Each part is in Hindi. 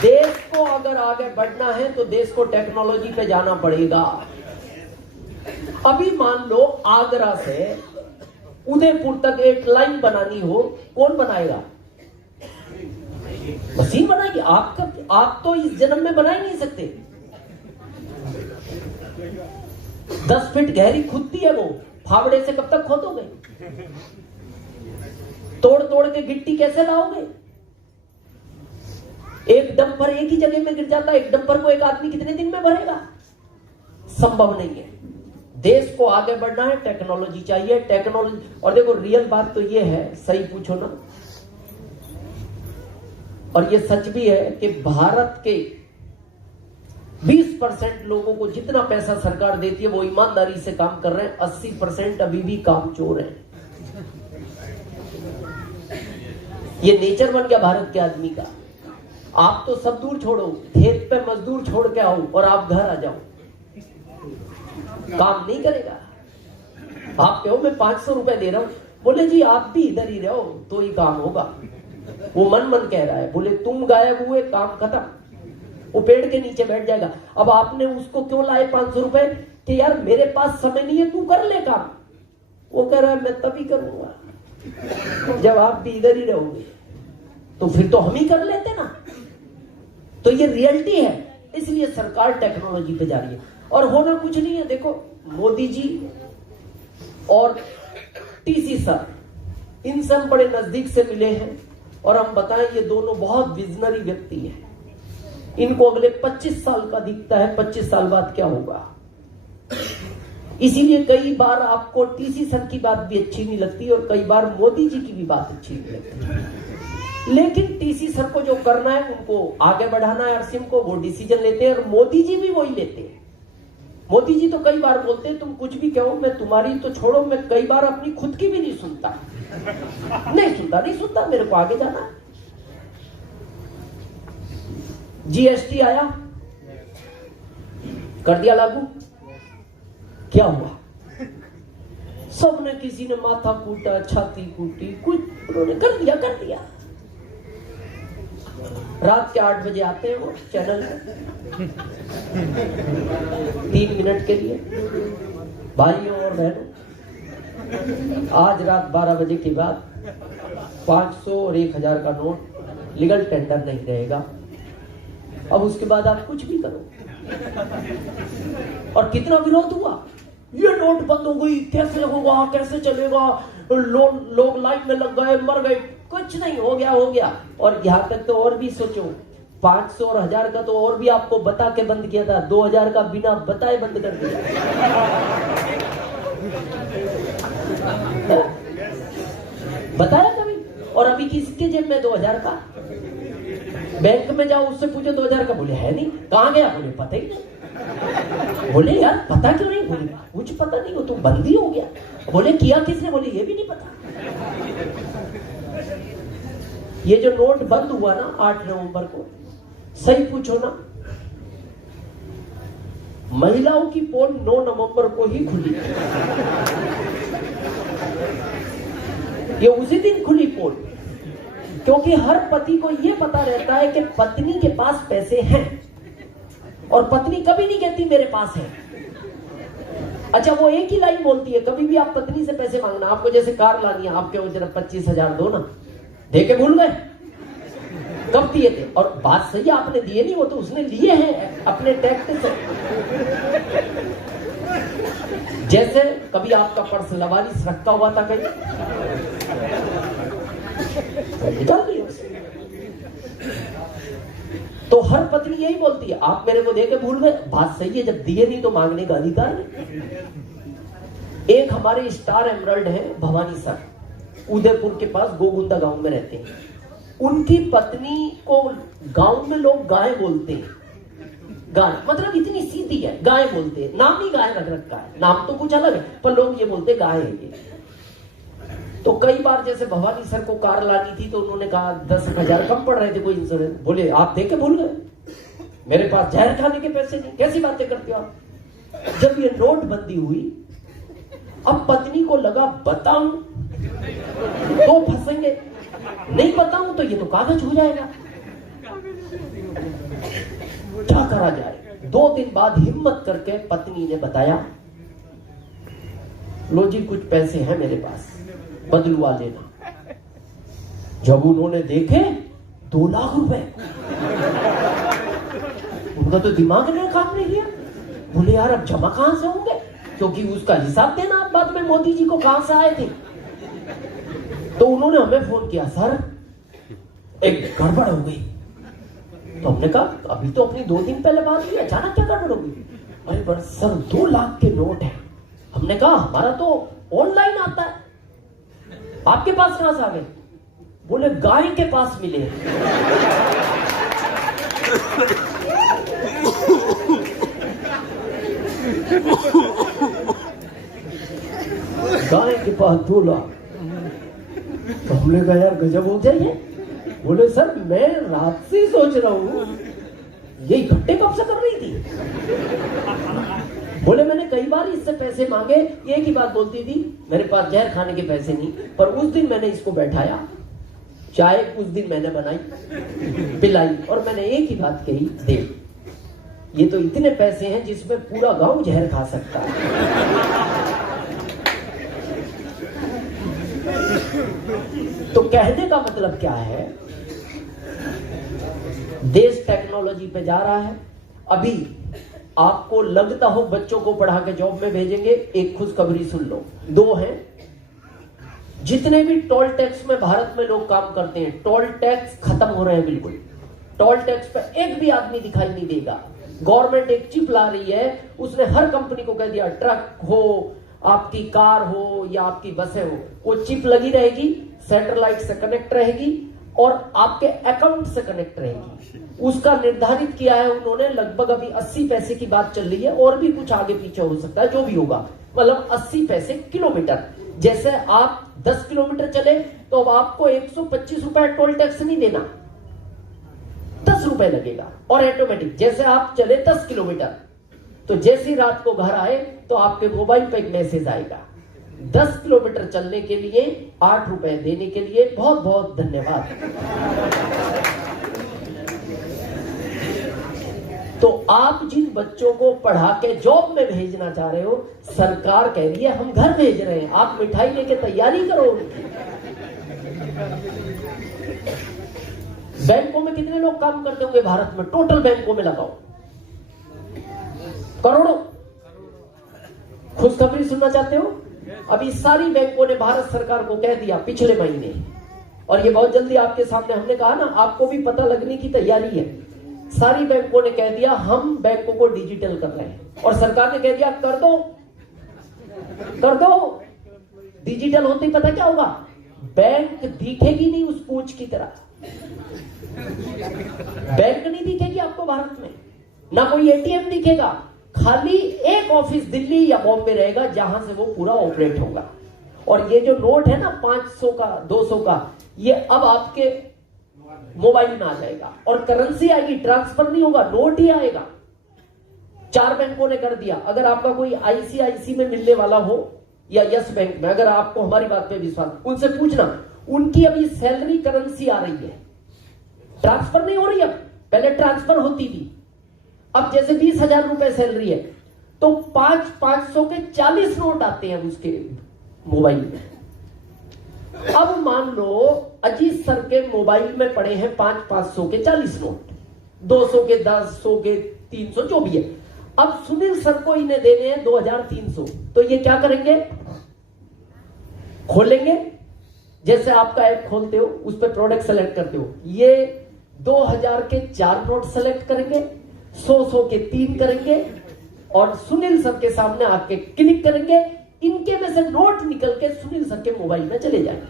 देश को अगर आगे बढ़ना है तो देश को टेक्नोलॉजी पे जाना पड़ेगा। अभी मान लो आगरा से उदयपुर तक एक लाइन बनानी हो, कौन बनाएगा? मशीन बनाएगी। आप तो इस जन्म में बना ही नहीं सकते। 10 फीट गहरी खुदती है वो, फावड़े से कब तक खोदोगे? तोड़ तोड़ के गिट्टी कैसे लाओगे? एक डंपर एक ही जगह में गिर जाता है, एक डंपर को एक आदमी कितने दिन में भरेगा? संभव नहीं है। देश को आगे बढ़ना है, टेक्नोलॉजी चाहिए, टेक्नोलॉजी। और देखो रियल बात तो ये है, सही पूछो ना, और ये सच भी है कि भारत के 20% लोगों को जितना पैसा सरकार देती है वो ईमानदारी से काम कर रहे हैं, 80% अभी भी कामचोर हैं। ये नेचर बन गया भारत के आदमी का। आप तो सब दूर छोड़ो, खेत पे मजदूर छोड़ के आओ और आप घर आ जाओ, काम नहीं करेगा। आप कहो मैं 500 रुपए दे रहा हूं, बोले जी आप भी इधर ही रहो तो ही काम होगा। वो मन मन कह रहा है, बोले तुम गायब हुए काम खत्म, वो पेड़ के नीचे बैठ जाएगा। अब आपने उसको क्यों लाए 500 रुपए कि यार मेरे पास समय नहीं है, तू कर ले काम। वो कह रहा है मैं तभी करूंगा जब आप भी इधर ही रहोगे, तो फिर तो हम ही कर लेते ना। तो ये रियलिटी है, इसलिए सरकार टेक्नोलॉजी पे जा रही है। और होना कुछ नहीं है। देखो मोदी जी और टीसी सर, इनसे हम बड़े नजदीक से मिले हैं और हम बताएं ये दोनों बहुत विजनरी व्यक्ति हैं। इनको अगले 25 साल का दिखता है, 25 साल बाद क्या होगा। इसीलिए कई बार आपको टीसी सर की बात भी अच्छी नहीं लगती और कई बार मोदी जी की भी बात अच्छी नहीं लगती। लेकिन टीसी सर को जो करना है, उनको आगे बढ़ाना है अरसिम को, वो डिसीजन लेते हैं और मोदी जी भी वही लेते हैं। मोदी जी तो कई बार बोलते हैं तुम कुछ भी कहो, मैं तुम्हारी तो छोड़ो, मैं कई बार अपनी खुद की भी नहीं सुनता। नहीं सुनता, मेरे को आगे जाना है। जीएसटी आया, कर दिया लागू, क्या हुआ? सबने, किसी ने माथा कूटा, छाती कूटी, कुछ उन्होंने कर दिया। रात के 8 बजे आते हैं वो चैनल में 3 मिनट के लिए, भाइयों और बहनों आज रात 12 बजे के बाद 500 और 1000 का नोट लीगल टेंडर नहीं रहेगा। अब उसके बाद आप कुछ भी करो। और कितना विरोध हुआ, ये नोट बंद हो गई, कैसे होगा, कैसे चलेगा, लोग लाइन में लग गए, मर गए। कुछ नहीं, हो गया। और यहां तक तो और भी सोचो, 500 और 1000 का तो और भी आपको बता के बंद किया था, 2000 का बिना बताए बंद कर दिया। बताया कभी? और अभी किसके जेब में 2000 का? बैंक में जाओ, उससे पूछो 2000 का, बोले है नहीं। कहां गया? बोले पता ही नहीं। बोले यार पता क्यों नहीं? बोले कुछ पता नहीं, वो तो बंद ही हो गया। बोले किया किसने? बोले ये भी नहीं पता। ये जो नोट बंद हुआ ना 8 नवंबर को, सही पूछो ना, महिलाओं की पोल 9 नवंबर को ही खुली। ये उसी दिन खुली पोल, क्योंकि हर पति को यह पता रहता है कि पत्नी के पास पैसे हैं, और पत्नी कभी नहीं कहती मेरे पास है। अच्छा, वो एक ही लाइन बोलती है, कभी भी आप पत्नी से पैसे मांगना, आपको जैसे कार लानी है, आपके वो जरा 25,000 दो ना, दे के भूल गए, कब दिए थे? और बात सही, आपने दिए नहीं, वो तो उसने लिए हैं अपने टैक्स से। जैसे कभी आपका पर्स लवारिस रखा हुआ था कहीं, निकाल दिया। तो हर पत्नी यही बोलती है, आप मेरे को दे के भूल गए। बात सही है, जब दिए नहीं तो मांगने का अधिकार नहीं। एक हमारे स्टार एमरल्ड है भवानी सर, उदयपुर के पास गोगुंदा गांव में रहते हैं। उनकी पत्नी को गांव में लोग गाय बोलते हैं। गाय मतलब इतनी सीधी है, गाय बोलते हैं, नाम ही गाय रख रखा है, नाम तो कुछ अलग है पर लोग ये बोलते गाय है ये। तो कई बार जैसे भवानी सर को कार लानी थी तो उन्होंने कहा 10,000 कम पड़ रहे थे कोई इंश्योरेंस, बोले आप देके भूल गए, मेरे पास जहर खाने के पैसे नहीं। कैसी बातें करते हो आप? जब ये नोटबंदी हुई, अब पत्नी को लगा बताऊं तो फंसेंगे, नहीं बताऊं तो ये तो कागज हो जाएगा। करा जाए। 2 दिन बाद हिम्मत करके पत्नी ने बताया, लो जी कुछ पैसे हैं मेरे पास, बदलवा लेना। जब उन्होंने देखे 2 लाख रुपए, उनका तो दिमाग ने काम नहीं किया। बोले यार अब जमा कहां से होंगे, क्योंकि उसका हिसाब देना आप बाद में मोदी जी को कहां से आए थे। तो उन्होंने हमें फोन किया, सर एक गड़बड़ हो गई। तो हमने कहा अभी तो अपनी 2 दिन पहले बात हुई, अचानक क्या गड़बड़ हो गई। अरे बस सर 2 लाख के नोट है। हमने कहा हमारा तो ऑनलाइन आता है, आपके पास कहां से आ गए। बोले गाय के पास मिले। गाय के पास 2 लाख। तो हमने कहा यार गजब हो जाइए। बोले सर मैं रात से सोच रहा हूं ये इकट्ठे कब से कर रही थी। बोले मैंने कई बार इससे पैसे मांगे, एक ही बात बोलती थी मेरे पास जहर खाने के पैसे नहीं। पर उस दिन मैंने इसको बैठाया, चाय उस दिन मैंने बनाई पिलाई, और मैंने एक ही बात कही, देख ये तो इतने पैसे हैं जिसमें पूरा गांव जहर खा सकता है। तो कहने का मतलब क्या है, देश टेक्नोलॉजी पे जा रहा है। अभी आपको लगता हो बच्चों को पढ़ा के जॉब में भेजेंगे, एक खुशखबरी सुन लो, 2 हैं। जितने भी टोल टैक्स में भारत में लोग काम करते हैं, टोल टैक्स खत्म हो रहे हैं बिल्कुल। टोल टैक्स पे एक भी आदमी दिखाई नहीं देगा। गवर्नमेंट एक चिप ला रही है, उसने हर कंपनी को कह दिया ट्रक हो, आपकी कार हो या आपकी बसें हो, वो चिप लगी रहेगी, सैटेलाइट से कनेक्ट रहेगी और आपके अकाउंट से कनेक्ट रहेगी। उसका निर्धारित किया है उन्होंने, लगभग अभी 80 पैसे की बात चल रही है, और भी कुछ आगे पीछे हो सकता है, जो भी होगा, मतलब 80 पैसे किलोमीटर। जैसे आप 10 किलोमीटर चले तो अब आपको 125 रुपए टोल टैक्स नहीं देना, 10 रुपए लगेगा और ऑटोमेटिक। जैसे आप चले 10 किलोमीटर तो जैसी रात को घर आए तो आपके मोबाइल पे एक मैसेज आएगा, 10 किलोमीटर चलने के लिए 8 रुपए देने के लिए बहुत बहुत धन्यवाद। तो आप जिन बच्चों को पढ़ा के जॉब में भेजना चाह रहे हो, सरकार कह रही है हम घर भेज रहे हैं, आप मिठाई लेके तैयारी करो उनकी। बैंकों में कितने लोग काम करते होंगे भारत में, टोटल बैंकों में लगाओ करोड़ों। खुशखबरी सुनना चाहते हो, अभी सारी बैंकों ने भारत सरकार को कह दिया पिछले महीने, और ये बहुत जल्दी आपके सामने, हमने कहा ना आपको भी पता लगने की तैयारी है। सारी बैंकों ने कह दिया हम बैंकों को डिजिटल कर रहे हैं, और सरकार ने कह दिया कर दो कर दो। डिजिटल होते ही पता क्या होगा, बैंक दिखेगी नहीं उस पूंछ की तरह। बैंक नहीं दिखेगी आपको भारत में, ना कोई एटीएम दिखेगा, खाली एक ऑफिस दिल्ली या बॉम्बे रहेगा जहां से वो पूरा ऑपरेट होगा। और ये जो नोट है ना 500 का 200 का, ये अब आपके मोबाइल में आ जाएगा और करेंसी आएगी, ट्रांसफर नहीं होगा, नोट ही आएगा। 4 बैंकों ने कर दिया। अगर आपका कोई आईसीआईसी में मिलने वाला हो या यस बैंक में, अगर आपको हमारी बात पे विश्वास, उनसे पूछना, उनकी अभी सैलरी करेंसी आ रही है, ट्रांसफर नहीं हो रही। अब पहले ट्रांसफर होती थी, अब जैसे 20,000 रुपए सैलरी है तो 500 के 40 नोट आते हैं उसके मोबाइल में। अब मान लो अजीत सर के मोबाइल में पड़े हैं 500 के 40 नोट, 200 के 10, 100 के 300, जो भी है। अब सुनील सर को इन्हें देने हैं 2300, तो ये क्या करेंगे, खोलेंगे, जैसे आपका ऐप खोलते हो उस पर प्रोडक्ट सेलेक्ट करते हो, ये 2000 के 4 नोट सेलेक्ट करेंगे, 100 के 3 करेंगे और सुनील सर के सामने आके क्लिक करेंगे, इनके में से नोट निकल के सुनील सर के मोबाइल में चले जाएंगे।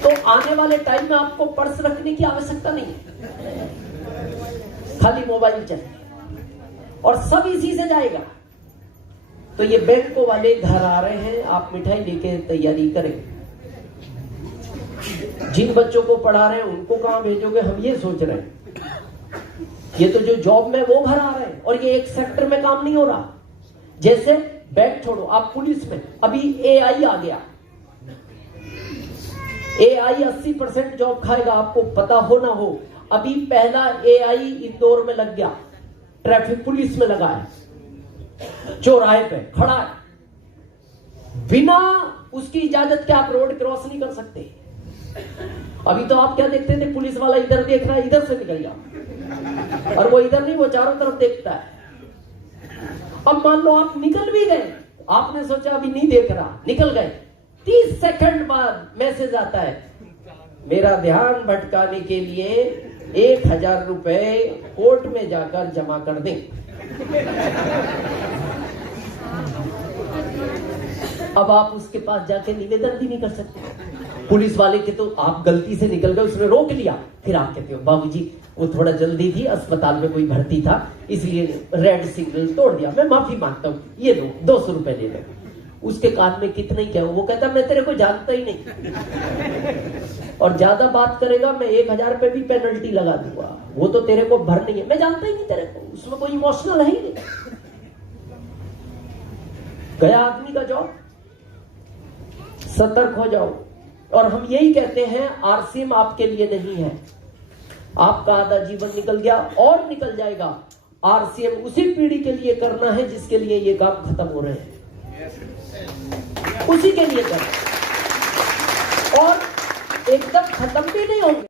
तो आने वाले टाइम में आपको पर्स रखने की आवश्यकता नहीं है, खाली मोबाइल चाहिए और सब इसी से जाएगा। तो ये बैंकों वाले घर आ रहे हैं, आप मिठाई लेके तैयारी करें। जिन बच्चों को पढ़ा रहे हैं उनको कहां भेजोगे, हम ये सोच रहे हैं। ये तो जो जॉब में वो घर आ रहे हैं, और ये एक सेक्टर में काम नहीं हो रहा। जैसे बैंक छोड़ो, आप पुलिस में अभी एआई आ गया, एआई 80% जॉब खाएगा, आपको पता हो ना हो। अभी पहला एआई इंदौर में लग गया, ट्रैफिक पुलिस में लगा है, चौराहे पे खड़ा है, बिना उसकी इजाजत के आप रोड क्रॉस नहीं कर सकते। अभी तो आप क्या देखते थे, पुलिस वाला इधर देख रहा है, इधर से निकल जाओ, और वो इधर नहीं, वो चारों तरफ देखता है। अब मान लो आप निकल भी गए, आपने सोचा अभी नहीं देख रहा, निकल गए, 30 सेकंड बाद मैसेज आता है, मेरा ध्यान भटकाने के लिए 1000 रुपए कोर्ट में जाकर जमा कर दें। अब आप उसके पास जाके निवेदन भी नहीं कर सकते। पुलिस वाले के तो आप गलती से निकल गए, उसने रोक लिया, फिर आप कहते हो बाबूजी वो थोड़ा जल्दी थी, अस्पताल में कोई भर्ती था इसलिए रेड सिग्नल तोड़ दिया, मैं माफी मांगता हूँ, ये लो 200 रुपए ले लो। उसके कान में कितना ही क्या, वो कहता मैं तेरे को जानता ही नहीं, और ज्यादा बात करेगा मैं 1000 रुपए भी पेनल्टी लगा दूंगा, वो तो तेरे को भरनी है, मैं जानता ही नहीं तेरे को, उसमें कोई इमोशनल है ही नहीं। गया आदमी का जॉब। सतर्क हो जाओ। और हम यही कहते हैं आरसीएम आपके लिए नहीं है, आपका आधा जीवन निकल गया और निकल जाएगा। आरसीएम उसी पीढ़ी के लिए करना है जिसके लिए ये काम खत्म हो रहे हैं, उसी के लिए करना, और एकदम खत्म भी नहीं होंगे।